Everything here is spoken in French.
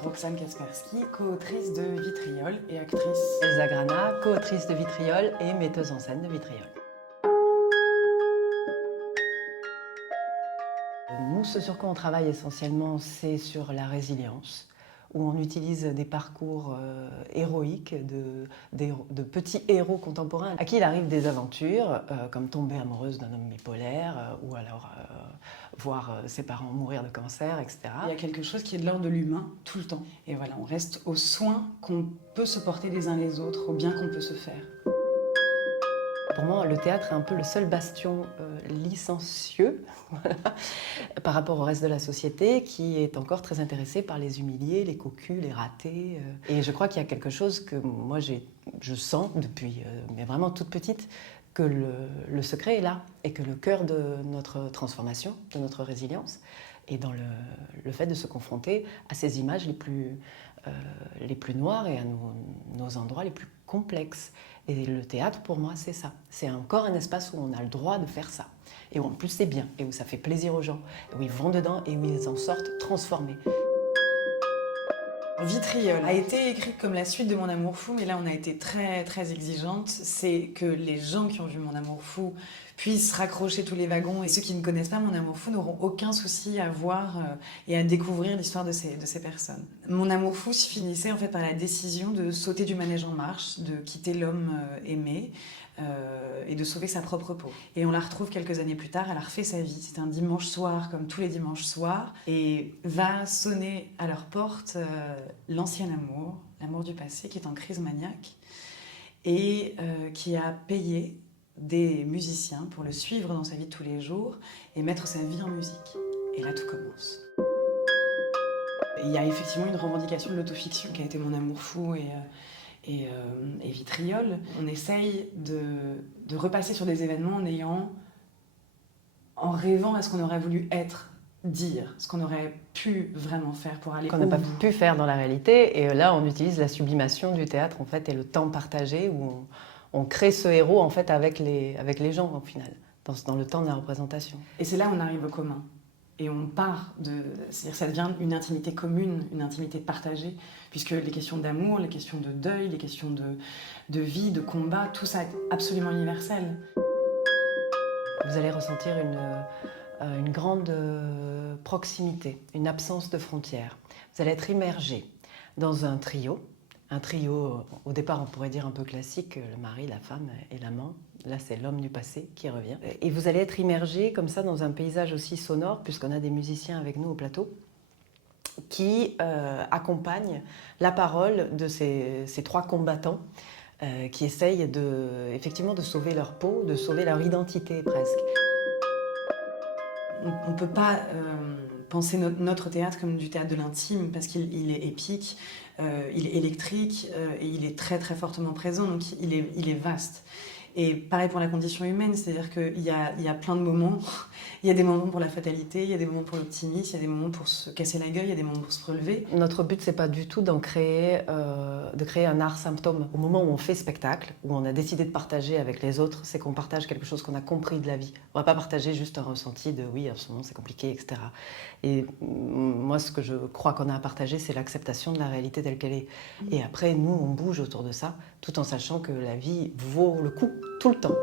Roxane Kaspersky, co-autrice de Vitriol et actrice. Elsa Grana, co-autrice de Vitriol et metteuse en scène de Vitriol. Nous, ce sur quoi on travaille essentiellement, c'est sur la résilience, où on utilise des parcours héroïques de petits héros contemporains à qui il arrive des aventures, comme tomber amoureuse d'un homme bipolaire, ou alors voir ses parents mourir de cancer, etc. Il y a quelque chose qui est de l'ordre de l'humain tout le temps. Et voilà, on reste aux soins qu'on peut se porter les uns les autres, au bien qu'on peut se faire. Pour moi, le théâtre est un peu le seul bastion licencieux par rapport au reste de la société qui est encore très intéressé par les humiliés, les cocus, les ratés. Et je crois qu'il y a quelque chose que moi je sens depuis, mais vraiment toute petite, que le secret est là et que le cœur de notre transformation, de notre résilience, est dans le fait de se confronter à ces images les plus noires et à nos endroits les plus complexes. Et le théâtre, pour moi, c'est ça. C'est encore un espace où on a le droit de faire ça. Et où en plus c'est bien, et où ça fait plaisir aux gens, où ils vont dedans et où ils en sortent transformés. Vitriol a été écrite comme la suite de Mon Amour Fou, mais là on a été très très exigeante. C'est que les gens qui ont vu Mon Amour Fou puissent raccrocher tous les wagons, et ceux qui ne connaissent pas Mon Amour Fou n'auront aucun souci à voir et à découvrir l'histoire de ces personnes. Mon Amour Fou se finissait en fait par la décision de sauter du manège en marche, de quitter l'homme aimé et de sauver sa propre peau. Et on la retrouve quelques années plus tard, elle a refait sa vie. C'est un dimanche soir, comme tous les dimanches soirs, et va sonner à leur porte l'ancien amour, l'amour du passé, qui est en crise maniaque, et qui a payé des musiciens pour le suivre dans sa vie de tous les jours et mettre sa vie en musique. Et là, tout commence. Il y a effectivement une revendication de l'autofiction qui a été Mon Amour Fou et Vitriol. On essaye de repasser sur des événements en rêvant à ce qu'on aurait voulu être, dire, ce qu'on aurait pu vraiment faire pour aller Qu'on n'a pas pu faire dans la réalité. Et là, on utilise la sublimation du théâtre en fait, et le temps partagé où on crée ce héros en fait, avec les gens au final, dans le temps de la représentation. Et c'est là où on arrive au commun. Et on part c'est-à-dire ça devient une intimité commune, une intimité partagée, puisque les questions d'amour, les questions de deuil, les questions de vie, de combat, tout ça est absolument universel. Vous allez ressentir une grande proximité, une absence de frontières. Vous allez être immergé dans un trio, au départ on pourrait dire un peu classique, le mari, la femme et l'amant. Là c'est l'homme du passé qui revient. Et vous allez être immergé comme ça dans un paysage aussi sonore, puisqu'on a des musiciens avec nous au plateau, qui accompagnent la parole de ces trois combattants qui essayent effectivement de sauver leur peau, de sauver leur identité presque. On ne peut pas penser notre théâtre comme du théâtre de l'intime, parce qu'il est épique, il est électrique et il est très très fortement présent, donc il est vaste. Et pareil pour la condition humaine, c'est-à-dire qu'il y a plein de moments. Il y a des moments pour la fatalité, il y a des moments pour l'optimisme, il y a des moments pour se casser la gueule, il y a des moments pour se relever. Notre but, c'est pas du tout de créer un art symptôme. Au moment où on fait spectacle, où on a décidé de partager avec les autres, c'est qu'on partage quelque chose qu'on a compris de la vie. On va pas partager juste un ressenti de oui, en ce moment c'est compliqué, etc. Et moi, ce que je crois qu'on a à partager, c'est l'acceptation de la réalité telle qu'elle est. Et après, nous, on bouge autour de ça, tout en sachant que la vie vaut le coup tout le temps.